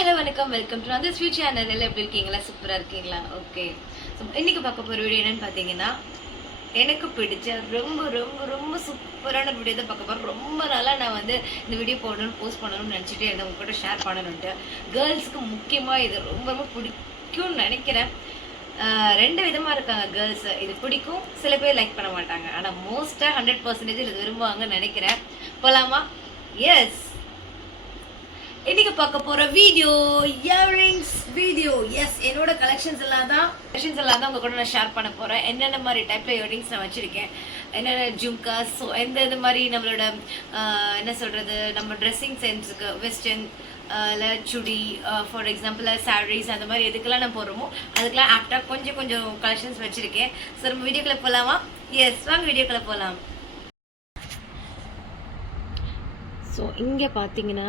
Hello வணக்கம், welcome to அந்த sweet channel. எல்லாம் எப்படி இருக்கீங்களா? சூப்பராக இருக்கீங்களா? ஓகே. ஸோ இன்றைக்கி பார்க்க போகிற வீடியோ என்னென்னு பார்த்தீங்கன்னா, எனக்கு பிடிச்ச ரொம்ப ரொம்ப ரொம்ப சூப்பரான வீடியோ தான் பார்க்க போகிறேன். ரொம்ப நாளாக நான் வந்து இந்த வீடியோ போடணும்னு போஸ்ட் பண்ணணும்னு நினச்சிட்டே இருந்தேன், உங்கள்கிட்ட ஷேர் பண்ணணுன்ட்டு. கேர்ள்ஸுக்கு முக்கியமாக இது ரொம்ப ரொம்ப பிடிக்கும்னு நினைக்கிறேன். ரெண்டு விதமாக இருக்காங்க கேர்ள்ஸ். இது பிடிக்கும், சில பேர் லைக் பண்ண மாட்டாங்க. ஆனால் மோஸ்ட்டாக 100% இது விரும்புவாங்கன்னு நினைக்கிறேன். போகலாமா? எஸ். இன்னைக்கு பார்க்க போற வீடியோ இயரிங்ஸ் வீடியோ. எஸ், என்னோட கலெக்ஷன்ஸ் எல்லாம் தான் உங்க கூட நான் ஷேர் பண்ண போறேன். என்னென்ன மாதிரி டைப்ல இயரிங்ஸ் நான் வச்சிருக்கேன், என்னென்ன ஜும்காஸ், ஸோ எந்த மாதிரி நம்மளோட என்ன சொல்றது, நம்ம ட்ரெஸ்ஸிங் சென்ஸுக்கு வெஸ்டர்ன் இல்லை சுடி, ஃபார் எக்ஸாம்பிள் சாரீஸ், அந்த மாதிரி எதுக்கெல்லாம் நான் போடுறோமோ அதுக்கெல்லாம் ஆப்டாக கொஞ்சம் கொஞ்சம் கலெக்ஷன்ஸ் வச்சிருக்கேன். ஸோ நம்ம வீடியோக்குள்ள போகலாமா? எஸ், வாங்க வீடியோக்குள்ள போகலாம். ஸோ இங்கே பார்த்தீங்கன்னா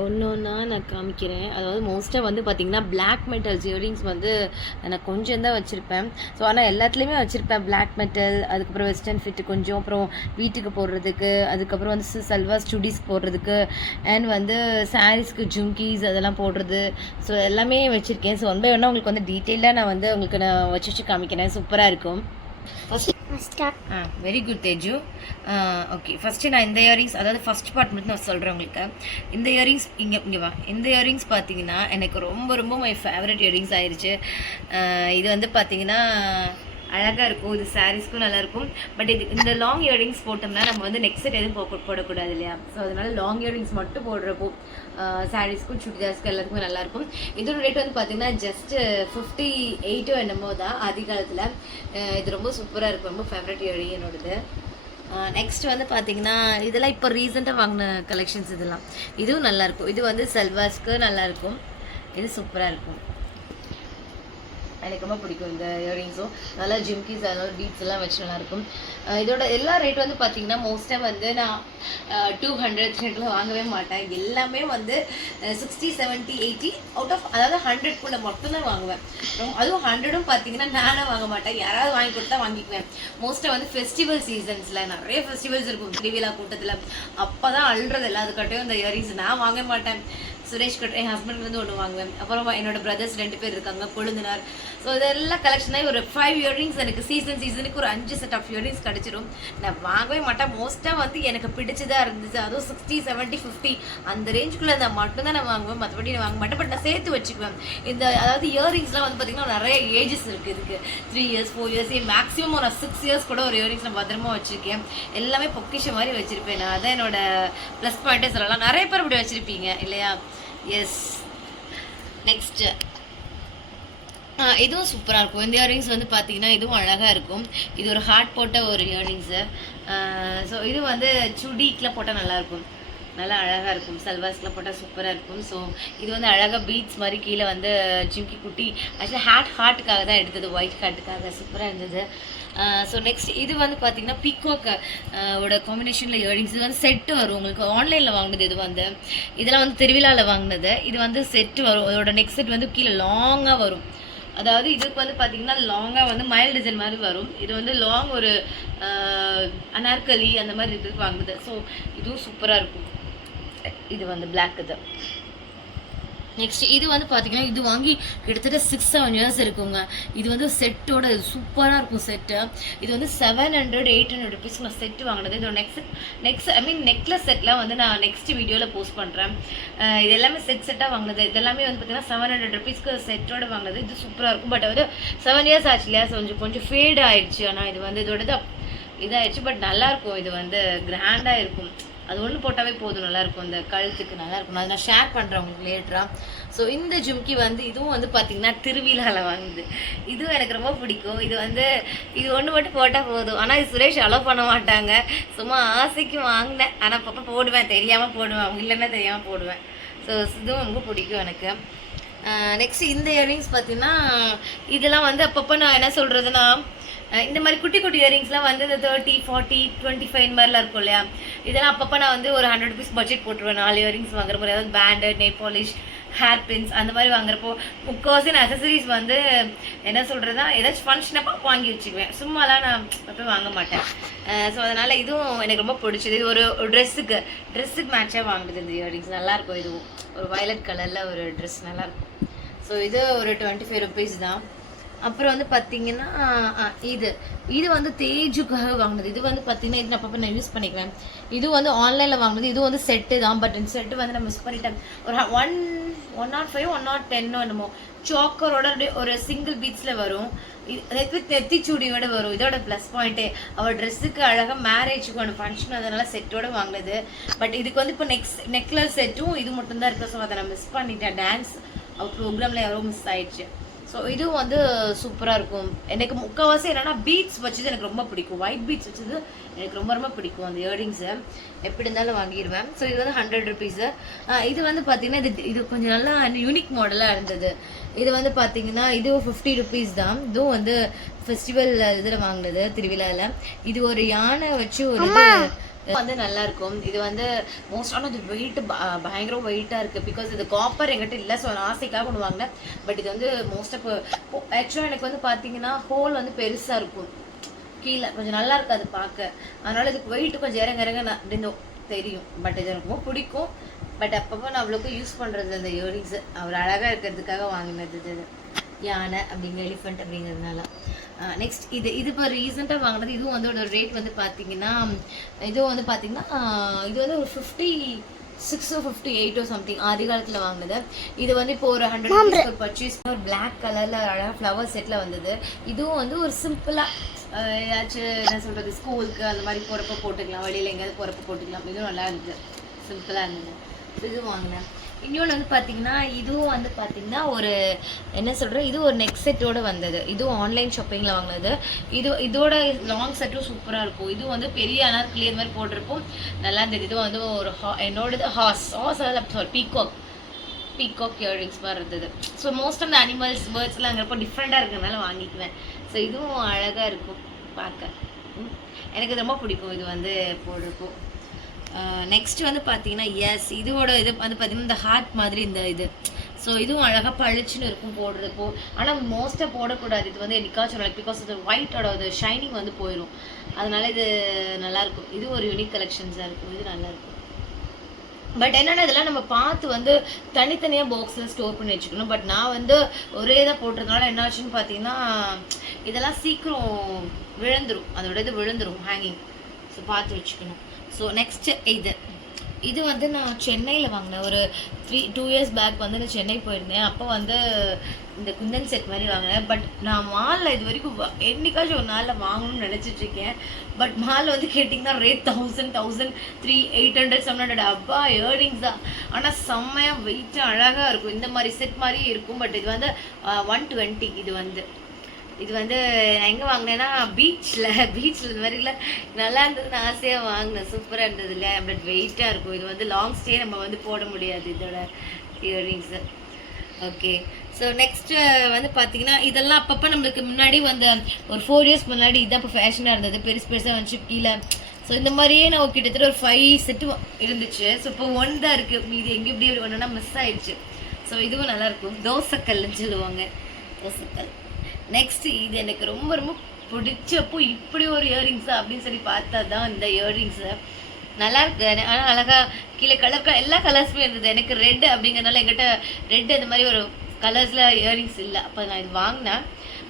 ஒன்று ஒன்றா நான் காமிக்கிறேன். அதாவது மோஸ்ட்டாக வந்து பார்த்தீங்கன்னா பிளாக் மெட்டல்ஸ் இயரிங்ஸ் வந்து நான் கொஞ்சம் தான் வச்சுருப்பேன். ஸோ ஆனால் எல்லாத்துலேயுமே வச்சுருப்பேன் பிளாக் மெட்டல், அதுக்கப்புறம் வெஸ்டர்ன் ஃபிட்டு கொஞ்சம், அப்புறம் வீட்டுக்கு போடுறதுக்கு, அதுக்கப்புறம் வந்து சல்வார் ஸ்டுடிஸ் போடுறதுக்கு, அண்ட் வந்து சாரீஸ்க்கு ஜும்கீஸ் அதெல்லாம் போடுறது. ஸோ எல்லாமே வச்சுருக்கேன். ஸோ ஒன் பை ஒன்னாக உங்களுக்கு வந்து டீட்டெயிலாக நான் வந்து உங்களுக்கு நான் வச்சு காமிக்கிறேன். சூப்பராக இருக்கும். Very good Teju. Okay, first நான் இந்த இயரிங்ஸ், அதாவது ஃபஸ்ட் பார்ட் மட்டும் நான் சொல்கிறேன் உங்களுக்கு. இந்த இயரிங்ஸ் இங்கே வா. இந்த இயரிங்ஸ் பார்த்தீங்கன்னா எனக்கு ரொம்ப ரொம்ப மை ஃபேவரட் இயரிங்ஸ் ஆயிடுச்சு. இது வந்து பார்த்தீங்கன்னா அழகாக இருக்கும். இது சாரீஸ்க்கும் நல்லாயிருக்கும். பட் இந்த லாங் இயரிங்ஸ் போட்டோம்னா நம்ம வந்து நெக்ஸ்ட் செட் எதுவும் போடக்கூடாது இல்லையா? ஸோ அதனால லாங் இயரிங்ஸ் மட்டும் போடுறப்போ சாரீஸ்க்கும் சுடிதார்ஸ்க்கும் எல்லாத்துக்குமே நல்லாயிருக்கும். இதோட ரேட் வந்து பார்த்தீங்கன்னா ஜஸ்ட் 58 என்னமோ தான் ஆதி காலத்தில். இது ரொம்ப சூப்பராக இருக்கும். ரொம்ப ஃபேவரட் இயரிங் என்னோடது. நெக்ஸ்ட் வந்து பார்த்தீங்கன்னா இதெல்லாம் இப்போ ரீசெண்டாக வாங்கின கலெக்ஷன்ஸ். இதெல்லாம் இதுவும் நல்லாயிருக்கும். இது வந்து சல்வார்ஸ்க்கு நல்லாயிருக்கும். இது சூப்பராக இருக்கும். எனக்கு ரொம்ப பிடிக்கும் இந்த இயரிங்ஸும். நல்லா ஜிம்கிஸ், அதனால பீட்ஸ் எல்லாம் வச்சு நல்லாயிருக்கும். இதோட எல்லா ரேட் வந்து பார்த்தீங்கன்னா மோஸ்ட்டாக வந்து நான் 200 300 வாங்கவே மாட்டேன். எல்லாமே வந்து 60 70 80 அவுட் ஆஃப், அதாவது 100 மட்டும்தான் வாங்குவேன். அதுவும் 100ம் பார்த்தீங்கன்னா நானும் வாங்க மாட்டேன், யாராவது வாங்கி கொடுத்தா வாங்கிக்குவேன். மோஸ்ட்டாக வந்து ஃபெஸ்டிவல் சீசன்ஸில் நிறைய ஃபெஸ்டிவல்ஸ் இருக்கும், திருவிழா கூட்டத்தில், அப்போ தான் அழுறது எல்லாத்துக்கிட்டையும் இந்த இயரிங்ஸ். நான் வாங்க மாட்டேன். சுரேஷ் கிட்ட, என் ஹஸ்பண்ட் வந்து ஒன்று வாங்குவேன். அப்புறம் என்னோட பிரதர்ஸ் 2 பேர் இருக்காங்க, கொழுந்தினார். ஸோ இதெல்லாம் கலெக்ஷனாக ஒரு 5 இயரிங்ஸ் எனக்கு சீசனுக்கு ஒரு 5 செட் ஆஃப் இயரிங்ஸ் கிடச்சிரும். நான் வாங்கவே மாட்டேன். மோஸ்ட்டாக வந்து எனக்கு பிடிச்சதாக இருந்துச்சு, அதுவும் 60 70 50 அந்த ரேஞ்சுக்குள்ளே இருந்தால் மட்டும்தான் நான் வாங்குவேன். மற்றபடி நான் வாங்க மாட்டேன். பட் நான் சேர்த்து வச்சுக்குவேன். இந்த அதாவது இயரிங்ஸ்லாம் வந்து பார்த்திங்கன்னா நிறைய ஏஜஸ் இருக்குது. இதுக்கு 3 years 4 years மேக்ஸிமம் நான் 6 years கூட ஒரு இயரிங்ஸ் நான் பத்திரமா வச்சுருக்கேன். எல்லாமே பொக்கிஷம் மாதிரி வச்சுருப்பேன். நான் அதான் என்னோட ப்ளஸ் பாயிண்ட்டே சொல்லலாம். நிறைய பேர் இப்படி வச்சுருப்பீங்க இல்லையா? எஸ். நெக்ஸ்ட்டு இதுவும் சூப்பராக இருக்கும். இந்த இயரிங்ஸ் வந்து பார்த்தீங்கன்னா இதுவும் அழகாக இருக்கும். இது ஒரு ஹார்ட் போட்ட ஒரு இயரிங்ஸு. ஸோ இது வந்து சுடிக்கெலாம் போட்டால் நல்லாயிருக்கும், நல்லா அழகாக இருக்கும். சல்வாஸ்க்கெலாம் போட்டால் சூப்பராக இருக்கும். ஸோ இது வந்து அழகாக பீட்ஸ் மாதிரி கீழே வந்து ஜிம்கி குட்டி. ஆக்சுவலி ஹார்ட்டுக்காக தான் எடுத்தது, ஒயிட் ஹார்ட்டுக்காக. சூப்பராக இருந்தது. ஸோ நெக்ஸ்ட் இது வந்து பார்த்தீங்கன்னா பீகாக் ஓட காம்பினேஷனில் இயரிங்ஸ். இது வந்து செட்டு வரும். உங்களுக்கு ஆன்லைனில் வாங்கினது இது வந்து, இதெல்லாம் வந்து திருவிழாவில் வாங்கினது. இது வந்து செட்டு வரும். அதோட நெக்ஸ்ட் செட் வந்து கீழே லாங்காக வரும். அதாவது இதுக்கு வந்து பார்த்தீங்கன்னா லாங்காக வந்து மைல் டிசைன் மாதிரி வரும். இது வந்து லாங் ஒரு அனார்கலி அந்த மாதிரி இதுக்கு வாங்குது. ஸோ இதுவும் சூப்பராக இருக்கும். இது வந்து பிளாக். இது நெக்ஸ்ட் இது வந்து பார்த்தீங்கன்னா இது வாங்கி கிட்டத்தட்ட 6-7 years இருக்குங்க. இது வந்து செட்டோட சூப்பராக இருக்கும் செட்டு. இது வந்து 700-800 rupees நான் செட்டு வாங்கினது. இதோட நெக்ஸ்ட் நெக்லஸ் செட்லாம் வந்து நான் நெக்ஸ்ட் வீடியோவில் போஸ்ட் பண்ணுறேன். இது எல்லாமே செட்டாக வாங்கினது. இதெல்லாமே வந்து பார்த்தீங்கன்னா 700 rupeesக்கு செட்டோட வாங்கினது. இது சூப்பராக இருக்கும். பட் வந்து 7 years ஆச்சு இல்லையா? கொஞ்சம் ஃபேட் ஆயிடுச்சு. ஆனால் இது வந்து இதோட இதாகிடுச்சு. பட் நல்லாயிருக்கும். இது வந்து கிராண்டாக இருக்கும். அது ஒன்று போட்டாவே போதும், நல்லாயிருக்கும். இந்த கழுத்துக்கு நல்லாயிருக்கும். அதை நான் ஷேர் பண்ணுறேன் உங்களுக்கு லேட்டராக. ஸோ இந்த ஜும்கி வந்து இதுவும் வந்து பார்த்திங்கன்னா திருவிழாவில் வாங்குது. இதுவும் எனக்கு ரொம்ப பிடிக்கும். இது வந்து இது ஒன்று மட்டும் போட்டால் போதும். ஆனால் இது சுரேஷ் அலோவ் பண்ண மாட்டாங்க. சும்மா ஆசைக்கு வாங்கினேன். ஆனால் அப்பப்போ போடுவேன், தெரியாமல் போடுவேன், அவங்க இல்லைன்னா தெரியாமல் போடுவேன். ஸோ இதுவும் ரொம்ப பிடிக்கும் எனக்கு. நெக்ஸ்ட் இந்த இயரிங்ஸ் பார்த்தீங்கன்னா இதெல்லாம் வந்து அப்பப்போ நான் என்ன சொல்கிறதுனா, இந்த மாதிரி குட்டி குட்டி இயரிங்ஸ்லாம் வந்து இந்த 30 40 25 இந்த மாதிரிலாம் இருக்கும் இல்லையா? இதெல்லாம் அப்பப்போ நான் வந்து ஒரு 100 rupees பட்ஜெட் போட்டுருவேன் 4 இயரிங்ஸ் வாங்குற மாதிரி. அதாவது band, nail polish, hair pins அந்த மாதிரி வாங்குறப்போ முக்கால்வாசி நான் அசசரிஸ் வந்து என்ன சொல்கிறதா ஏதாச்சும் ஃபங்க்ஷனப்போ வாங்கி வச்சுக்குவேன். சும்மாலாம் நான் போய் வாங்க மாட்டேன். ஸோ அதனால் இதுவும் எனக்கு ரொம்ப பிடிச்சது. இது ஒரு ட்ரெஸ்ஸுக்கு மேட்சாக வாங்குது இந்த இயரிங்ஸ். நல்லாயிருக்கும். இதுவும் ஒரு வயலட் கலரில் ஒரு ட்ரெஸ் நல்லாயிருக்கும். ஸோ இது ஒரு 25 rupees தான். அப்புறம் வந்து பார்த்தீங்கன்னா இது வந்து தேஜுக்காக வாங்கினது. இது வந்து பார்த்தீங்கன்னா இது அப்பப்போ நான் யூஸ் பண்ணிக்கிறேன். இது வந்து ஆன்லைனில் வாங்கினது. இது வந்து செட்டு தான். பட் இந்த செட்டு வந்து நான் மிஸ் பண்ணிட்டேன். ஒரு 105 110 என்னமோ சாக்கரோட ஒரு சிங்கிள் பீட்ஸில் வரும். நெத்திச்சூடியோட வரும். இதோட ப்ளஸ் பாயிண்ட்டே அவள் ட்ரெஸ்ஸுக்கு அழகாக மேரேஜுக்கு ஒன்று ஃபங்க்ஷன் அதனால செட்டோட வாங்கினது. பட் இதுக்கு வந்து இப்போ நெக்லஸ் செட்டும் இது மட்டும்தான் இருக்குது. ஸோ அதை நான் மிஸ் பண்ணிட்டேன். டான்ஸ் ப்ரோக்ராமில் யாரோ மிஸ் ஆயிடுச்சு. ஸோ இதுவும் வந்து சூப்பராக இருக்கும். எனக்கு முக்கால்வாசி என்னென்னா பீட்ஸ் வச்சது எனக்கு ரொம்ப பிடிக்கும். ஒயிட் பீட்ஸ் வச்சது எனக்கு ரொம்ப ரொம்ப பிடிக்கும். அந்த இயரிங்ஸை எப்படி இருந்தாலும் வாங்கிடுவேன். ஸோ இது வந்து 100 rupees. இது வந்து பார்த்தீங்கன்னா இது கொஞ்சம் நல்லா யூனிக் மாடலாக இருந்தது. இது வந்து பார்த்தீங்கன்னா இது 50 rupees தான். இதுவும் வந்து ஃபெஸ்டிவல் இதில் வாங்கினது, திருவிழாவில். இது ஒரு யானை வச்சு ஒரு வந்து நல்லா இருக்கும். இது வந்து மோஸ்டான அது வெயிட் பயங்கர வெயிட்டாக இருக்குது. பிகாஸ் இது காப்பர் எங்கிட்ட இல்லை. ஸோ நான் ஆசைக்காக ஒன்று வாங்கினேன். பட் இது வந்து மோஸ்ட்டாக ஆக்சுவலாக எனக்கு வந்து பார்த்தீங்கன்னா ஹோல் வந்து பெருசாக இருக்கும் கீழே, கொஞ்சம் நல்லா இருக்காது பார்க்க. அதனால இதுக்கு வெயிட் கொஞ்சம் இறங்க அப்படின்னு தெரியும். பட் இது எனக்கு ரொம்ப பிடிக்கும். பட் அப்பப்போ நான் அவ்வளோக்கும் யூஸ் பண்ணுறது அந்த இயரிங்ஸு அவர் அழகாக இருக்கிறதுக்காக வாங்கினது. இது யானை அப்படிங்கிற எலிஃபெண்ட் அப்படிங்கிறதுனால. நெக்ஸ்ட் இது இப்போ ரீசெண்டாக வாங்கினது. இதுவும் வந்து ஒரு ரேட் வந்து பார்த்தீங்கன்னா இதுவும் வந்து பார்த்தீங்கன்னா இது வந்து ஒரு 56 58 சம்திங் ஆதி காலத்தில் வாங்கினது. இது வந்து இப்போ ஒரு 100 rupees பர்ச்சேஸ். ஒரு பிளாக் கலரில் அழகாக ஃப்ளவர் செட்டில் வந்தது. இதுவும் வந்து ஒரு சிம்பிளாக ஏதாச்சும் என்ன சொல்கிறது ஸ்கூலுக்கு அந்த மாதிரி போகிறப்ப போட்டுக்கலாம், வெளியில் எங்கேயாவது போகிறப்ப போட்டுக்கலாம். இதுவும் நல்லா இருந்தது, சிம்பிளாக இருந்தது. இதுவும் வாங்கினேன். இன்னொன்று வந்து பார்த்தீங்கன்னா இதுவும் வந்து பார்த்தீங்கன்னா ஒரு என்ன சொல்கிறேன் இது ஒரு நெக் செட்டோடு வந்தது. இதுவும் ஆன்லைன் ஷாப்பிங்கில் வாங்கினது. இதோட லாங் செட்டும் சூப்பராக இருக்கும். இது வந்து பெரிய அனார்கலி அந்த மாதிரி போட்டிருப்போம், நல்லா இருந்தது. இது வந்து ஒரு என்னோடது ஹார்ஸ் பீகாக் இயரிங்ஸ் மாதிரி இருந்தது. So most of the animals பேர்ட்ஸ்லாம் அங்கிறப்போ டிஃப்ரெண்ட்டாக இருக்கிறதுனால வாங்கிக்குவேன். ஸோ இதுவும் அழகாக இருக்கும் பார்க்க. எனக்கு ரொம்ப பிடிக்கும் இது வந்து போடுறப்போ. நெக்ஸ்ட் வந்து பார்த்தீங்கன்னா இதோட இது வந்து பார்த்தீங்கன்னா இந்த ஹார்ட் மாதிரி இந்த இது. ஸோ இதுவும் அழகாக பளிச்சுன்னு இருக்கும் போடுறப்போ. ஆனால் மோஸ்ட்டாக போடக்கூடாது. இது வந்து என்னைக்காச்சும் நல்லா பிகாஸ் இது ஒயிட்டோட அது ஷைனிங் வந்து போயிடும். அதனால இது நல்லாயிருக்கும். இது ஒரு யூனிக் கலெக்ஷன்ஸாக இருக்கும். இது நல்லாயிருக்கும். பட் என்னென்னா இதெல்லாம் நம்ம பார்த்து வந்து தனித்தனியாக பாக்ஸில் ஸ்டோர் பண்ணி வச்சுக்கணும். பட் நான் வந்து ஒரே இதாக போட்டுறதுனால என்ன ஆச்சுன்னு பார்த்தீங்கன்னா இதெல்லாம் சீக்கிரம் விழுந்துடும். அதோட இது விழுந்துடும் ஹேங்கிங். ஸோ பார்த்து வச்சுக்கணும். ஸோ நெக்ஸ்ட்டு இது வந்து நான் சென்னையில் வாங்கினேன். ஒரு 2 years பேக் வந்து நான் சென்னை போயிருந்தேன். அப்போ வந்து இந்த குந்தன் செட் மாதிரி வாங்கினேன். பட் நான் மாலில் இது வரைக்கும் என்னைக்காச்சும் ஒரு நாளில் வாங்கணும்னு நினச்சிட்ருக்கேன். பட் மாலில் வந்து கேட்டிங்கன்னா ரேட் 1000 1300 800 700 அப்பா இயரிங்ஸ் தான். ஆனால் செம்மையாக வெயிட்டாக அழகாக இருக்கும். இந்த மாதிரி செட் மாதிரியே இருக்கும். பட் இது வந்து 120. இது வந்து நான் எங்கே வாங்கினேன்னா பீச்சில் இந்த மாதிரில நல்லா இருந்ததுன்னு ஆசையாக வாங்கினேன். சூப்பராக இருந்தது இல்லை? பட் வெயிட்டாக இருக்கும். இது வந்து லாங் ஸ்டே நம்ம வந்து போட முடியாது இதோட இயரிங்ஸு. ஓகே. ஸோ நெக்ஸ்ட்டு வந்து பார்த்தீங்கன்னா இதெல்லாம் அப்பப்போ நம்மளுக்கு முன்னாடி வந்து ஒரு 4 years முன்னாடி இதுதான் இப்போ ஃபேஷனாக இருந்தது. பெருசாக வந்துச்சு கீழே. ஸோ இந்த மாதிரியே நான் கிட்டத்தட்ட ஒரு 5 செட்டு இருந்துச்சு. ஸோ இப்போ 1 தான் இருக்குது. மீது எங்கேயும் இப்படி ஒன்றுனா மிஸ் ஆயிடுச்சு. ஸோ இதுவும் நல்லாயிருக்கும். தோசைக்கல்லுன்னு சொல்லுவாங்க, தோசைக்கல். நெக்ஸ்ட் இது எனக்கு ரொம்ப ரொம்ப பிடிச்சப்போ இப்படி ஒரு இயரிங்ஸு அப்படின்னு சொல்லி பார்த்தா தான் இந்த இயரிங்ஸு நல்லா இருக்கு. ஆனால் அழகாக கீழே எல்லா கலர்ஸுமே இருந்தது. எனக்கு ரெட் அப்படிங்கிறதுனால எங்கிட்ட ரெட் அந்த மாதிரி ஒரு கலர்ஸில் இயரிங்ஸ் இல்லை. அப்போ நான் இது வாங்கினேன்.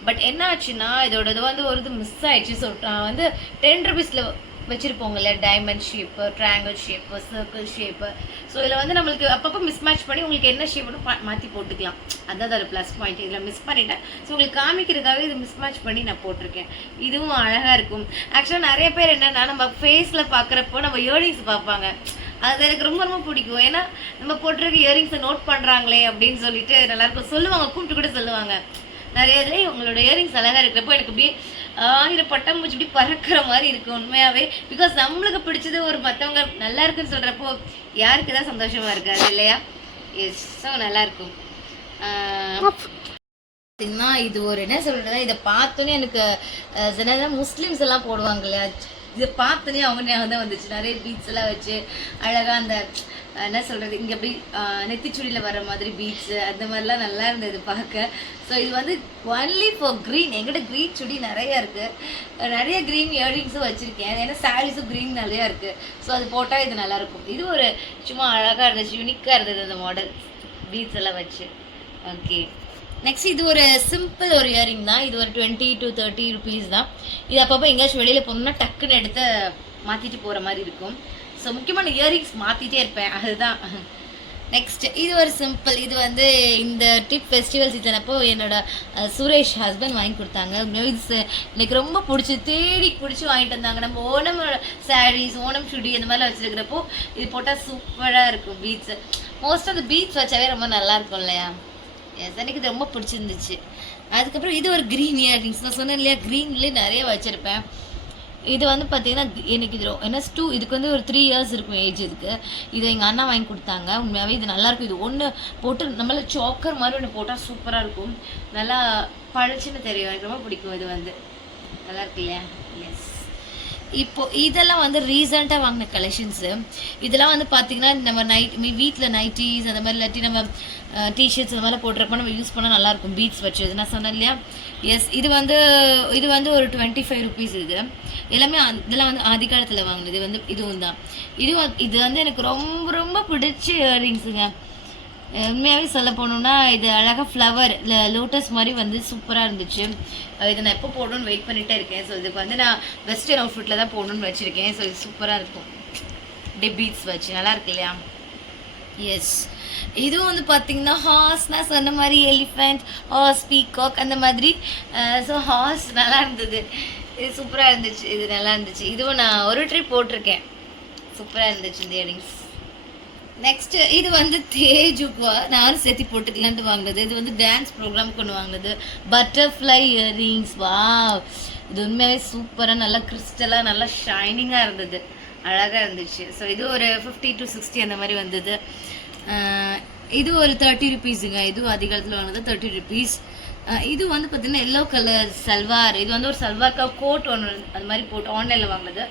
பட் என்ன ஆச்சுன்னா இதோட இது வந்து ஒரு இது மிஸ் ஆயிடுச்சு. ஸோ நான் வந்து 10 rupeesல வச்சுருப்போங்கல்ல diamond shape, triangle shape, circle shape. So இதில் வந்து நம்மளுக்கு அப்பப்போ மிஸ்மேட்ச் பண்ணி உங்களுக்கு என்ன ஷேப்னு மாற்றி போட்டுக்கலாம். அதான் ஒரு ப்ளஸ் பாயிண்ட். இதில் மிஸ் பண்ணிட்டேன். ஸோ உங்களுக்கு காமிக்கிறதுக்காக இது மிஸ்மேட்ச் பண்ணி நான் போட்டிருக்கேன். இதுவும் அழகாக இருக்கும். ஆக்சுவலாக நிறைய பேர் என்னென்னா நம்ம ஃபேஸில் பார்க்குறப்போ நம்ம இயரிங்ஸ் பார்ப்பாங்க. அது எனக்கு ரொம்ப ரொம்ப பிடிக்கும். ஏன்னா நம்ம போட்டிருக்க இயரிங்ஸை நோட் பண்ணுறாங்களே அப்படின்னு சொல்லிட்டு நல்லாயிருக்கும். சொல்லுவாங்க, கூப்பிட்டு கூட சொல்லுவாங்க நிறைய இதில் உங்களோட இயரிங்ஸ் அழகாக இருக்கிறப்போ எனக்கு அப்படியே 1000 பட்டாம்பூச்சி இப்படி பறக்கிற மாதிரி இருக்கும் உண்மையாகவே. பிகாஸ் நம்மளுக்கு பிடிச்சது ஒரு மற்றவங்க நல்லா இருக்குன்னு சொல்கிறப்போ யாருக்கு தான் சந்தோஷமாக இருக்காது இல்லையா? எஸ். ஸோ நல்லாயிருக்கும். பார்த்தீங்கன்னா இது ஒரு என்ன சொல்கிறதா, இதை பார்த்தோன்னே எனக்கு சில முஸ்லீம்ஸ் எல்லாம் போடுவாங்க இல்லையா, இதை பார்த்தோன்னே அவங்க ஞாபகம் தான் வந்துச்சு. நிறைய பீட்ஸ் எல்லாம் வச்சு அழகாக அந்த என்ன சொல்கிறது, இங்கே அப்படி நெத்திச்சுடியில் வர மாதிரி பீட்ஸு அந்த மாதிரிலாம் நல்லா இருந்தது பார்க்க. ஸோ இது வந்து ஒன்லி ஃபார் க்ரீன். எங்கிட்ட க்ரீன் சுடி நிறையா இருக்குது, நிறைய க்ரீன் இயரிங்ஸும் வச்சுருக்கேன். ஏன்னா சாரீஸும் க்ரீன் நிறையா இருக்குது. ஸோ அது போட்டால் இது நல்லாயிருக்கும். இது ஒரு சும்மா அழகாக இருந்துச்சு, யூனிக்காக இருந்தது அந்த மாடல் பீட்ஸ் எல்லாம் வச்சு. ஓகே, நெக்ஸ்ட் இது ஒரு சிம்பிள் ஒரு இயரிங் தான். இது ஒரு 20 to 30 ருபீஸ் தான். இது அப்பப்போ எங்கேயாச்சும் வெளியில் போகணுன்னா டக்குன்னு எடுத்து மாற்றிட்டு போகிற மாதிரி இருக்கும். ஸோ முக்கியமான இயரிங்ஸ் மாற்றிட்டே இருப்பேன், அதுதான். நெக்ஸ்ட் இது ஒரு சிம்பிள். இது வந்து இந்த ட்ரிப் ஃபெஸ்டிவல் சீசன் அப்போ என்னோட சுரேஷ் ஹஸ்பண்ட் வாங்கி கொடுத்தாங்க. இது எனக்கு ரொம்ப தேடி பிடிச்சி வாங்கிட்டு வந்தாங்க. நம்ம ஓணம் சாரீஸ், ஓணம் சுடி அந்த மாதிரிலாம் வச்சுருக்கிறப்போ இது போட்டால் சூப்பராக இருக்கும். Beads most of the beads வச்சாவே ரொம்ப நல்லா இருக்கும் இல்லையா? எஸ், எனக்கு இது ரொம்ப பிடிச்சிருந்துச்சு. அதுக்கப்புறம் இது ஒரு க்ரீன் இயரிங்ஸ். நான் சொன்னேன் இல்லையா, க்ரீன்லேயே நிறைய வச்சுருப்பேன். இது வந்து பார்த்தீங்கன்னா எனக்கு இது என்எஸ் 2, இதுக்கு வந்து ஒரு 3 years இருக்கும் ஏஜ். இதுக்கு இதை எங்கள் அண்ணா வாங்கி கொடுத்தாங்க. உண்மையாகவே இது நல்லாயிருக்கும். இது ஒன்று போட்டு நம்மள சாக்கர் மாதிரி ஒன்று போட்டால் சூப்பராக இருக்கும். நல்லா பழச்சுன்னு தெரியும். எனக்கு ரொம்ப பிடிக்கும். இது வந்து நல்லா இருக்கு இல்லையா? எஸ். இப்போது இதெல்லாம் வந்து ரீசெண்டாக வாங்கின கலெக்ஷன்ஸு. இதெல்லாம் வந்து பார்த்திங்கன்னா நம்ம வீட்டில் நைட்டிஸ் அந்த மாதிரி இல்லாட்டி நம்ம டிஷர்ட்ஸ் அந்த மாதிரிலாம் போட்டுறப்போ நம்ம யூஸ் பண்ணால் நல்லாயிருக்கும். பீட்ஸ் வச்சு நான் சொன்னேன் இல்லையா? எஸ், இது வந்து ஒரு 25 ருபீஸ். இது எல்லாமே இதெல்லாம் வந்து ஆதி காலத்தில் வாங்கினது. இதுவும் தான். இது வந்து எனக்கு ரொம்ப ரொம்ப பிடிச்ச இயரிங்ஸுங்க. உண்மையாகவே சொல்ல போகணுன்னா இது அழகாக ஃப்ளவர் இல்லை லோட்டஸ் மாதிரி வந்து சூப்பராக இருந்துச்சு. இதை நான் எப்போ போடணும்னு வெயிட் பண்ணிகிட்டே இருக்கேன். ஸோ இதுக்கு வந்து நான் வெஸ்டர்ன் அவுட்ஃபிட்டில் தான் போடணும்னு வச்சுருக்கேன். ஸோ இது சூப்பராக இருக்கும். பீட்ஸ் வச்சு நல்லா இருக்கு இல்லையா? எஸ், இதுவும் வந்து பார்த்திங்கன்னா ஹார்ஸ், நான் சொன்ன மாதிரி எலிஃபெண்ட், ஹார்ஸ், பீகாக் அந்த மாதிரி. ஸோ ஹார்ஸ் நல்லா இருந்தது. இது சூப்பராக இருந்துச்சு. இது நல்லா இருந்துச்சு. இதுவும் நான் ஒரு ட்ரிப் போட்டிருக்கேன். சூப்பராக இருந்துச்சு இந்த இயரிங்ஸ். நெக்ஸ்ட்டு இது வந்து தேஜுக்குவா நானும் சேர்த்து போட்டுக்கலான்ட்டு வாங்கினது. இது வந்து டான்ஸ் ப்ரோக்ராமுக்கு ஒன்று வாங்கினது. Butterfly earrings. வா, இது உண்மையாகவே சூப்பராக நல்லா கிறிஸ்டலாக நல்லா ஷைனிங்காக இருந்தது, அழகாக இருந்துச்சு. ஸோ இது ஒரு 50 to 60 அந்த மாதிரி வந்தது. இது ஒரு 30 ருபீஸுங்க. இதுவும் அதிகாலத்தில் வாங்கினது 30 ருபீஸ். இது வந்து பார்த்திங்கன்னா எல்லோ கலர் சல்வார். இது வந்து ஒரு சல்வார் கோட் ஒன்று அது மாதிரி போட்டு ஆன்லைனில் வாங்கினது.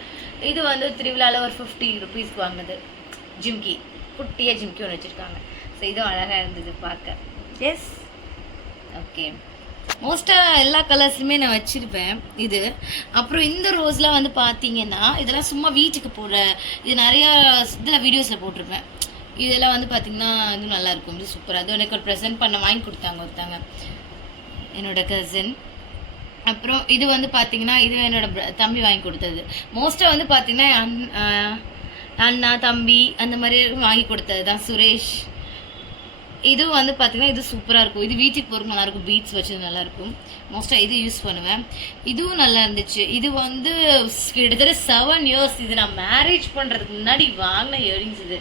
இது வந்து திருவிழாவில் ஒரு 50 ருபீஸ்க்கு வாங்கினது. ஜிம்கி, குட்டியாக ஜிம்கி ஒன்று வச்சுருக்காங்க. ஸோ இதுவும் அழகாக இருந்தது பார்க்க. Yes, okay. மோஸ்ட்டாக எல்லா கலர்ஸ்லையுமே நான் வச்சுருப்பேன். இது அப்புறம் இந்த ரோஸ்லாம் வந்து பார்த்தீங்கன்னா இதெல்லாம் சும்மா வீட்டுக்கு போடுற, இது நிறையா இதில் வீடியோஸில் போட்டிருப்பேன். இதெல்லாம் வந்து பார்த்திங்கன்னா இதுவும் நல்லாயிருக்கும். இது சூப்பராக. அது எனக்கு ஒரு ப்ரெசென்ட் பண்ண வாங்கி கொடுத்தாங்க ஒருத்தாங்க, என்னோட கசின். அப்புறம் இது வந்து பார்த்திங்கன்னா இது என்னோட தம்பி வாங்கி கொடுத்தது. மோஸ்ட்டாக வந்து பார்த்திங்கன்னா அண்ணா தம்பி அந்த மாதிரி வாங்கி கொடுத்தது தான் சுரேஷ். இதுவும் வந்து பார்த்திங்கன்னா இது சூப்பராக இருக்கும். இது வீட்டுக்கு போகிறதுக்கு நல்லாயிருக்கும். பீட்ஸ் வச்சது நல்லாயிருக்கும். மோஸ்ட்டாக இது யூஸ் பண்ணுவேன். இதுவும் நல்லா இருந்துச்சு. இது வந்து கிட்டத்தட்ட 7 years. இது நான் மேரேஜ் பண்ணுறதுக்கு முன்னாடி வாங்கின இயரிங்ஸ். இது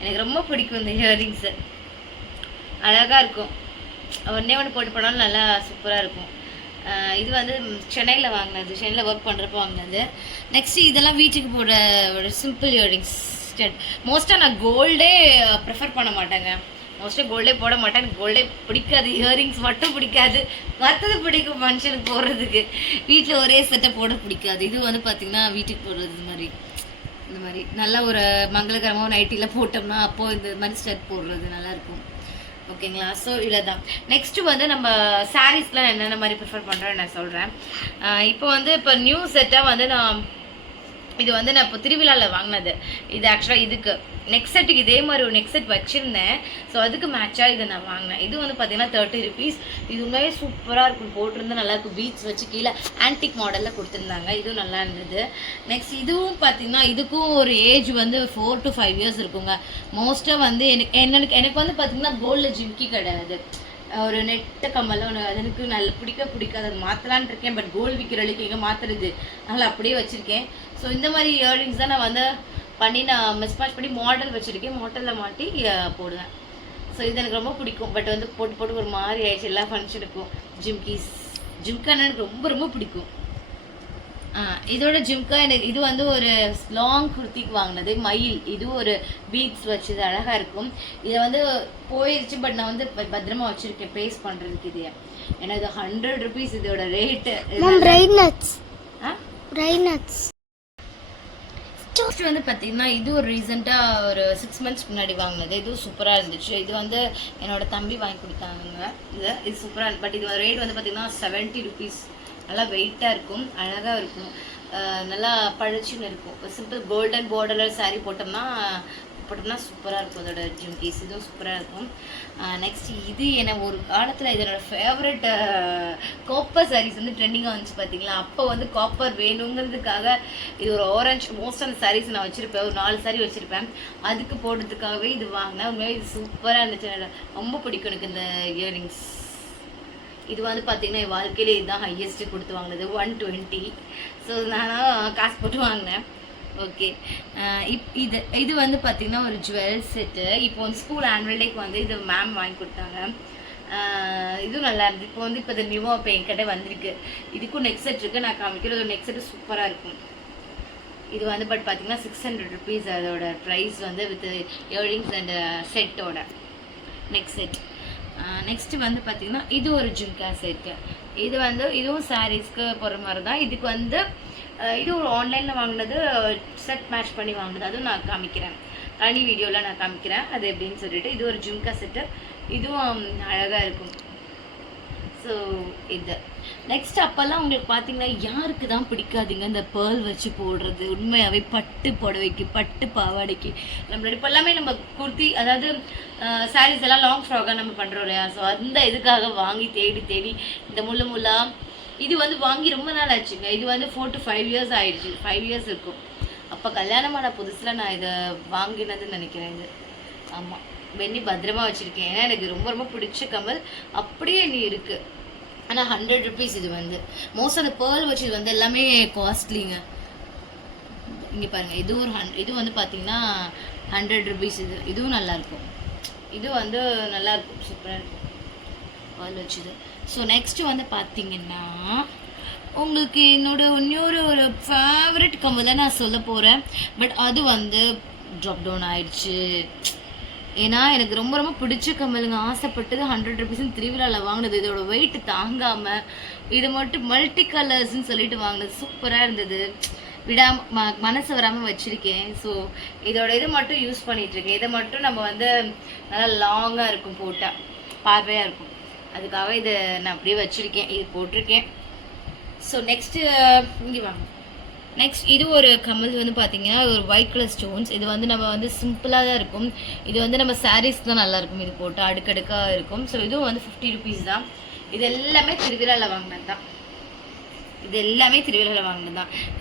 எனக்கு ரொம்ப பிடிக்கும். இந்த இயரிங்ஸு அழகாக இருக்கும். ஒன்றே ஒன்று போட்டு போனாலும் நல்லா சூப்பராக இருக்கும். இது வந்து சென்னையில் வாங்கினது, சென்னையில் ஒர்க் பண்ணுறப்போ வாங்கினது. நெக்ஸ்ட்டு இதெல்லாம் வீட்டுக்கு போடுற ஒரு சிம்பிள் இயரிங்ஸ். மோஸ்ட்டாக நான் கோல்டே ப்ரிஃபர் பண்ண மாட்டேங்க. மோஸ்ட்டாக கோல்டே போட மாட்டேன். எனக்கு கோல்டே பிடிக்காது. இயரிங்ஸ் மட்டும் பிடிக்காது, மற்றது பிடிக்கும் ஃபங்க்ஷனுக்கு போடுறதுக்கு. வீட்டில் ஒரே செட்டை போட பிடிக்காது. இது வந்து பார்த்திங்கன்னா வீட்டுக்கு போடுறது மாதிரி இந்த மாதிரி நல்லா ஒரு மங்களகரமாக நைட்டியில் போட்டோம்னா அப்போது இந்த மாதிரி ஸ்டெட் போடுறது நல்லாயிருக்கும். ஓகேங்களா? ஸோ இவ்வளோ தான். நெக்ஸ்ட்டு வந்து நம்ம சாரீஸ்லாம் என்னென்ன மாதிரி ப்ரிஃபர் பண்ணுறேன்னு நான் சொல்கிறேன். இப்போ நியூ செட்டாக வந்து இது வந்து நான் இப்போ திருவிழாவில் வாங்கினது. இது ஆக்சுவலாக இதுக்கு நெக்ஸ்ட் செட்டுக்கு இதே மாதிரி ஒரு நெக்ஸ்ட் செட் வச்சுருந்தேன். ஸோ அதுக்கு மேட்சாக இதை நான் வாங்கினேன். இது வந்து பார்த்திங்கன்னா 30 ருபீஸ். இது உண்மையே சூப்பராக இருக்கும். போட்டிருந்தா நல்லாயிருக்கும். பீட்ஸ் வச்சு கீழே ஆன்டிக் மாடலில் கொடுத்துருந்தாங்க. இதுவும் நல்லா இருந்தது. நெக்ஸ்ட் இதுவும் பார்த்திங்கன்னா இதுக்கும் ஒரு ஏஜ் வந்து 4 to 5 years இருக்குங்க. மோஸ்ட்டாக வந்து எனக்கு வந்து பார்த்திங்கன்னா கோல்டில் ஜிம்கி கிடையாது. ஒரு நெட்ட கம்மல் ஒன்று அது எனக்கு நல்ல பிடிக்காது. அது மாற்றலான் இருக்கேன். பட் கோல்டு விற்கிற அளவுக்கு எங்கே மாற்றுறது, அதனால் அப்படியே வச்சுருக்கேன். ஸோ இந்த மாதிரி இயரிங்ஸ் தான் நான் வந்து நான் மிஸ்மேட்ச் பண்ணி மாடல் வச்சுருக்கேன். மாடலில் மாட்டி போடுவேன். ஸோ இது எனக்கு ரொம்ப பிடிக்கும். பட் வந்து போட்டு ஒரு மாதிரி ஆயிடுச்சு எல்லா ஃபங்க்ஷனுக்கும். ஜிம்கானா எனக்கு ரொம்ப ரொம்ப பிடிக்கும். இதோட ஜிம்கா எனக்கு இது வந்து ஒரு லாங் குர்த்திக்கு வாங்கினது. மயில், இது ஒரு பீட்ஸ் வச்சது அழகாக இருக்கும். இதை வந்து போயிடுச்சு. பட் நான் வந்து பத்திரமா வச்சுருக்கேன் பேஸ்ட் பண்ணுறதுக்கு. இது ஏன்னா இது 100 ருபீஸ் இதோட ரேட்டு. ஃபர்ஸ்ட் வந்து பார்த்தீங்கன்னா இது ஒரு ரீசெண்டாக ஒரு 6 மந்த்ஸ் முன்னாடி வாங்கினது. இதுவும் சூப்பராக இருந்துச்சு. இது வந்து என்னோட தம்பி வாங்கி கொடுத்தாங்க. இது சூப்பராக பட் இது ரேட் வந்து பார்த்தீங்கன்னா 70 ருபீஸ். நல்லா வெயிட்டாக இருக்கும், அழகாக இருக்கும், நல்லா பளிச்சுன்னு இருக்கும். சிம்பிள் கோல்டன் பார்டரில் சாரீ போட்டோம்னா சூப்பராக இருக்கும். அதோட ஜிம்கீஸ் இதுவும் சூப்பராக இருக்கும். நெக்ஸ்ட் இது என்ன ஒரு காலத்தில் இதனோட ஃபேவரட் காப்பர் சாரீஸ் வந்து ட்ரெண்டிங்காக வந்துச்சு பார்த்தீங்களா. அப்போ வந்து காப்பர் வேணுங்கிறதுக்காக இது ஒரு ஆரஞ்சு மோஸ்ட் சாரீஸ் நான் வச்சுருப்பேன், ஒரு 4 சாரீ வச்சுருப்பேன். அதுக்கு போடுறதுக்காகவே இது வாங்கினேன். உண்மையாக இது சூப்பராக இருந்துச்சு, ரொம்ப பிடிக்கும் எனக்கு இந்த இயரிங்ஸ். இது வந்து பார்த்தீங்கன்னா என் வாழ்க்கையிலே இதுதான் ஹையஸ்ட்டு கொடுத்து வாங்கினது, 120. ஸோ நான் காசு போட்டு வாங்கினேன். ஓகே, இது வந்து பார்த்திங்கன்னா ஒரு ஜுவல் செட்டு. இப்போ வந்து ஸ்கூல் ஆனுவல் டேக்கு வந்து இது மேம் வாங்கி கொடுத்தாங்க. இதுவும் நல்லா இருந்துச்சு. இப்போ இது நியூவாக இப்போ என்கிட்ட வந்திருக்கு. இதுக்கும் நெக் செட் இருக்குது, நான் காமிக்கிறது. நெக் செட்டு சூப்பராக இருக்கும். இது வந்து பட் பார்த்திங்கன்னா 600 ருபீஸ் அதோட ப்ரைஸ் வந்து வித் இயரிங்ஸ் அண்ட் செட்டோட நெக் செட். நெக்ஸ்ட்டு வந்து பார்த்திங்கன்னா இது ஒரு ஜும்கா செட்டு. இது வந்து இதுவும் சாரீஸ்க்கு போகிற மாதிரி தான். இதுக்கு வந்து இது ஒரு ஆன்லைனில் வாங்கினது, செட் மேட்ச் பண்ணி வாங்கினது. அதுவும் நான் காமிக்கிறேன், தனி வீடியோவில் நான் காமிக்கிறேன் அது எப்படின்னு சொல்லிட்டு. இது ஒரு ஜும்கா செட்டு, இதுவும் அழகாக இருக்கும். ஸோ இது நெக்ஸ்ட் அப்போல்லாம் உங்களுக்கு பார்த்தீங்கன்னா யாருக்கு தான் பிடிக்காதுங்க இந்த பேர்ல் வச்சு போடுறது. உண்மையாகவே பட்டு புடவைக்கு, பட்டு பாவாடைக்கு, நம்மளோட இப்போ எல்லாமே நம்ம குர்த்தி, அதாவது சாரீஸ் எல்லாம் லாங் ஃப்ராகாக நம்ம பண்ணுறோம் இல்லையா. ஸோ அந்த இதுக்காக வாங்கி தேடி இந்த முள்ளா இது வந்து வாங்கி ரொம்ப நாள் ஆச்சுங்க. இது வந்து 4 to 5 years ஆயிடுச்சு, 5 years இருக்கும். அப்போ கல்யாணமான புதுசில் நான் இதை வாங்கினதுன்னு நினைக்கிறேன். இது ஆமாம், வெண்ணி பத்திரமா வச்சுருக்கேன். ஏன்னா எனக்கு ரொம்ப ரொம்ப பிடிச்ச கமல் அப்படியே நீ இருக்குது. ஆனால் 100 ருபீஸ். இது வந்து மோஸ்ட் அந்த பேர்ல் வச்சு இது வந்து எல்லாமே காஸ்ட்லிங்க. இங்கே பாருங்கள், இது வந்து பார்த்தீங்கன்னா 100 ருபீஸ். இதுவும் நல்லாயிருக்கும். இது வந்து நல்லாயிருக்கும், சூப்பராக இருக்கும் பேர்ல் வச்சுது. ஸோ நெக்ஸ்ட்டு வந்து பார்த்தீங்கன்னா உங்களுக்கு என்னோட இன்னொரு ஒரு ஃபேவரட் கம்மல் தான் நான் சொல்ல போகிறேன். பட் அது வந்து ட்ராப் டவுன் ஆயிடுச்சு. ஏன்னா எனக்கு ரொம்ப ரொம்ப பிடிச்ச கம்மலுங்க, ஆசைப்பட்டது 100 ருபீஸ்ன்னு திருவிழாவில் வாங்கினது. இதோட வெயிட் தாங்காமல் இது மட்டும் மல்டி கலர்ஸ்ன்னு சொல்லிட்டு வாங்கினது. சூப்பராக இருந்தது, மனசு வராமல் வச்சுருக்கேன். ஸோ இதோட இது மட்டும் யூஸ் பண்ணிகிட்ருக்கேன். இதை மட்டும் நம்ம வந்து நல்லா லாங்காக இருக்கும், போட்டால் பார்வையாக இருக்கும். அதுக்காக இதை நான் அப்படியே வச்சுருக்கேன், இது போட்டிருக்கேன். ஸோ நெக்ஸ்ட்டு இங்கே வாங்க. நெக்ஸ்ட் இது ஒரு கமல் வந்து பார்த்தீங்கன்னா ஒரு ஒயிட் கலர் ஸ்டோன்ஸ். இது வந்து நம்ம வந்து சிம்பிளாக தான் இருக்கும். இது வந்து நம்ம சாரீஸ் தான் நல்லாயிருக்கும், இது போட்டு அடுக்கடுக்காக இருக்கும். ஸோ இதுவும் வந்து 50 ருபீஸ் தான். இது எல்லாமே திருவிழாவில் வாங்கினது தான்.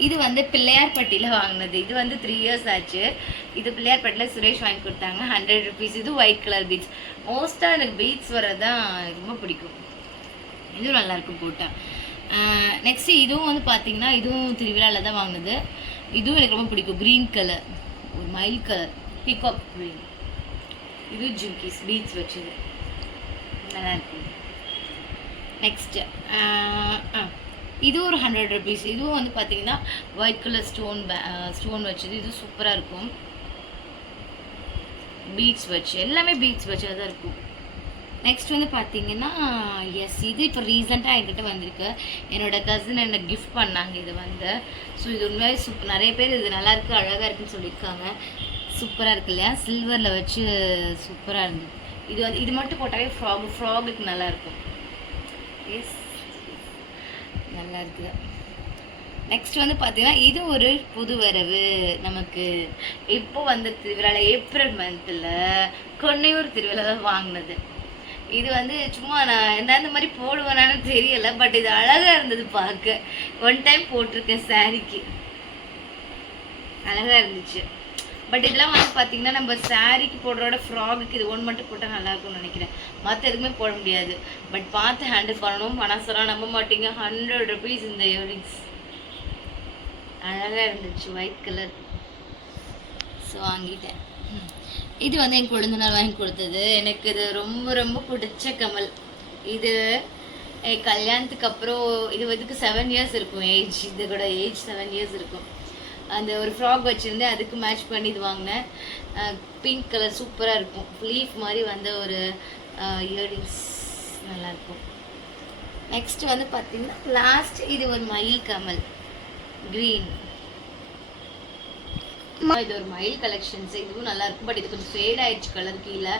இது வந்து பிள்ளையார்பட்டியில் வாங்கினது. இது வந்து 3 years ஆச்சு. இது பிள்ளையார்பட்டியில் சுரேஷ் வாங்கி கொடுத்தாங்க, 100 ருபீஸ். இது ஒயிட் கலர் பீட்ஸ். மோஸ்ட்டாக எனக்கு பீட்ஸ் வரதான் ரொம்ப பிடிக்கும். இதுவும் நல்லாயிருக்கும் போட்டால். நெக்ஸ்ட்டு இதுவும் வந்து பார்த்தீங்கன்னா இதுவும் திருவிழாவில் தான் வாங்கினது. இதுவும் எனக்கு ரொம்ப பிடிக்கும். க்ரீன் கலர், ஒரு மைல் கலர், பீகாக் க்ரீன். இது ஜிம்கீஸ் பீட்ஸ் வச்சது, நல்லாயிருக்கும். நெக்ஸ்ட்டு இது ஒரு 100 ருபீஸ். இதுவும் வந்து பார்த்தீங்கன்னா ஒயிட் கலர் ஸ்டோன் வச்சது. இது சூப்பராக இருக்கும், பீட்ஸ் வச்சு, எல்லாமே பீட்ஸ் வச்சு தான் இருக்கும். நெக்ஸ்ட் வந்து பார்த்தீங்கன்னா இது இப்போ ரீசெண்டாக என்கிட்ட வந்திருக்கு. என்னோட கசின் எனக்கு கிஃப்ட் பண்ணாங்க இது வந்து. ஸோ இது உண்மையாக நிறைய பேர் இது நல்லாயிருக்கு, அழகாக இருக்குன்னு சொல்லியிருக்காங்க. சூப்பராக இருக்கு இல்லையா, சில்வரில் வச்சு சூப்பராக இருந்தது. இது மட்டும் போட்டாவே ஃப்ராகுக்கு நல்லாயிருக்கும். எஸ், நல்லா இருக்குது. நெக்ஸ்ட் வந்து பார்த்தீங்கன்னா இது ஒரு புது வரவு நமக்கு. இப்போ வந்த திருவிழாவில் ஏப்ரல் மந்தில் கொன்னையூர் திருவிழா தான் வாங்கினது. இது வந்து சும்மா நான் இந்த மாதிரி போடுவேனான்னு தெரியலை, பட் இது அழகாக இருந்தது பார்க்க. 1 டைம் போட்டிருக்கேன், சாரீக்கு அழகாக இருந்துச்சு. பட் இதெல்லாம் வந்து பார்த்தீங்கன்னா நம்ம சாரீக்கு போடுறோட ஃப்ராகுக்கு இது ஒன்று மட்டும் போட்டால் நல்லாயிருக்கும்னு நினைக்கிறேன். மற்ற எதுவுமே போட முடியாது. பட் பார்த்து ஹேண்டில் பண்ணணும். பணம் சொன்னால் நம்ப மாட்டீங்க, 100 ருபீஸ் இந்த இயரிங்ஸ். அழகாக இருந்துச்சு, ஒயிட் கலர். ஸோ வாங்கிட்டேன். இது வந்து என் குழந்தைனார் வாங்கி கொடுத்தது. எனக்கு இது ரொம்ப ரொம்ப பிடிச்ச கமல். இது என் கல்யாணத்துக்கு அப்புறம் இதுக்கு 7 years இருக்கும் ஏஜ். இது கூட ஏஜ் 7 years இருக்கும். அந்த ஒரு ஃப்ராக் வச்சுருந்தேன், அதுக்கு மேட்ச் பண்ணி இது வாங்கினேன். பிங்க் கலர் சூப்பராக இருக்கும், லீஃப் மாதிரி வந்த ஒரு இயரிங்ஸ், நல்லாயிருக்கும். நெக்ஸ்ட் வந்து பார்த்தீங்கன்னா லாஸ்ட் இது ஒரு மயில் கமல் க்ரீன். இது ஒரு மயில் கலெக்ஷன்ஸ், இதுவும் நல்லா இருக்கும். பட் இது கொஞ்சம் ஃபேட் ஆயிடுச்சு கலர் கீழே.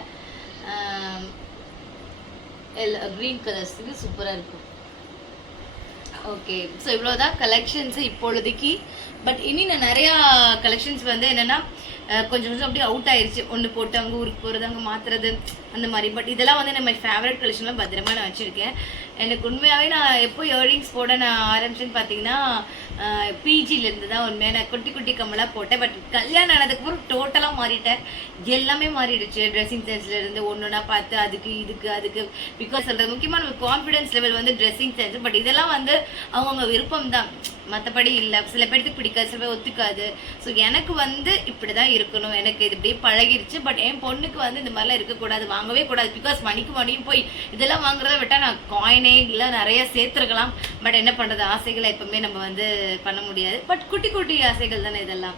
க்ரீன் கலர்ஸ் இது சூப்பராக இருக்கும். ஓகே, ஸோ இவ்வளோதான் கலெக்ஷன்ஸ் இப்பொழுதைக்கு. பட் இனி நான் நிறையா கலெக்ஷன்ஸ் வந்து என்னென்னா கொஞ்சம் கொஞ்சம் அப்படியே அவுட் ஆயிடுச்சு. ஒன்று போட்டு அங்கே ஊருக்கு போகிறது, அங்கே மாற்றுறது, அந்த மாதிரி. பட் இதெல்லாம் வந்து நம்ம ஃபேவரட் கலெக்ஷன்லாம் பத்திரமா நான் வச்சுருக்கேன். எனக்கு உண்மையாகவே நான் எப்போ இயரிங்ஸ் போட நான் ஆரம்பிச்சேன்னு பார்த்தீங்கன்னா பிஜிலேருந்து தான் உண்மையாக நான் குட்டி குட்டி கம்மலாக போட்டேன். பட் கல்யாணம் ஆனதுக்கப்புறம் டோட்டலாக மாறிட்டேன். எல்லாமே மாறிடுச்சு. ட்ரெஸ்ஸிங் சென்ஸ்லேருந்து ஒன்றுனா பார்த்து அதுக்கு இதுக்கு அதுக்கு பிகாஸ் சொல்கிறது முக்கியமாக நம்ம கான்ஃபிடன்ஸ் லெவல் வந்து ட்ரெஸ்ஸிங் சென்ஸ். பட் இதெல்லாம் வந்து அவங்கவுங்க விருப்பம் தான், மற்றபடி இல்லை. சில பேருக்கு பிடிக்காது, சில பேர் ஒத்துக்காது. ஸோ எனக்கு வந்து இப்படி தான் இருக்கணும், எனக்கு இது இப்படியே பழகிருச்சு. பட் என் பொண்ணுக்கு வந்து இந்த மாதிரிலாம் இருக்கக்கூடாது, வாங்கவே கூடாது. பிகாஸ் மணிக்கு மணியும் போய் இதெல்லாம் வாங்குறத விட்டால் நான் காயினே இல்லை நிறைய சேர்த்துருக்கலாம். பட் என்ன பண்ணுறது, ஆசைகளை எப்பவுமே நம்ம வந்து பண்ண முடியாது. பட் குட்டி குட்டி ஆசைகள் தானே இதெல்லாம்.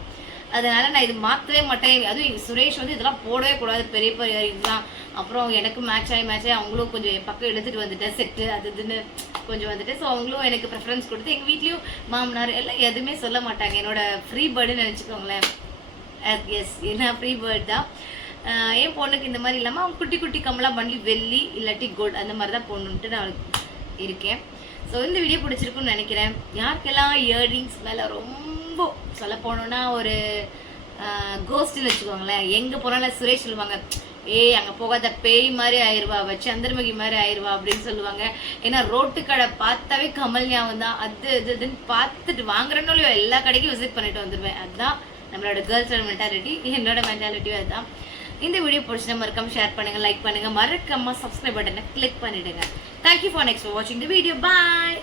அதனால நான் இது மாற்றவே மாட்டேன். அதுவும் சுரேஷ் வந்து இதெல்லாம் போடவே கூடாது, பெரிய பெரிய இயரிங்ஸ்லாம். அப்புறம் எனக்கு மேட்ச் ஆகி அவங்களும் கொஞ்சம் என் பக்கம் எடுத்துகிட்டு வந்துட்டேன், செட்டு அது இதுன்னு கொஞ்சம் வந்துட்டு. ஸோ அவங்களும் எனக்கு ப்ரிஃபரன்ஸ் கொடுத்து எங்கள் வீட்லேயும் மாமனார் எல்லாம் எதுவுமே சொல்ல மாட்டாங்க. என்னோட ஃப்ரீ பேர்டுன்னு நினச்சிக்கோங்களேன். எஸ், என்ன ஃப்ரீ பேர்ட் தான். என் பொண்ணுக்கு இந்த மாதிரி இல்லாமல் அவங்க குட்டி குட்டி கம்மலாக பண்ணி வெள்ளி இல்லாட்டி கோல்டு அந்த மாதிரி தான் போடணுன்ட்டு நான் இருக்கேன். ஸோ இந்த வீடியோ பிடிச்சிருக்குன்னு நினைக்கிறேன். யாருக்கெல்லாம் இயரிங்ஸ் மேலே ரொம்ப சொல்ல போனோன்னா ஒரு கோஸ்ட்னு வச்சுக்கோங்களேன். எங்கே போனாலும் சுரேஷ் சொல்லுவாங்க, ஏய் அங்கே போகாத பேய் மாதிரி ஆயிடுவா, வச்சு சந்திரமுகி மாதிரி ஆயிடுவா அப்படின்னு சொல்லுவாங்க. ஏன்னா ரோட்டு கடை பார்த்தாவே கமல் ஞாபகம் தான். அது இதுன்னு பார்த்துட்டு வாங்குறேன்னு எல்லா கடைக்கும் விசிட் பண்ணிட்டு வந்துடுவேன். அதுதான் நம்மளோட கேர்ள்ஸோட மென்டாலிட்டி. என்னோட மென்டாலிட்டியும் அதுதான். இந்த வீடியோ பிடிச்சினா மறக்காம ஷேர் பண்ணுங்க, லைக் பண்ணுங்க, மறக்காம சப்ஸ்கிரைப் பட்டனை கிளிக் பண்ணிடுங்க. தேங்க்யூ ஃபார் நெக்ஸ்ட் வாட்சிங் தி வீடியோ. பாய்.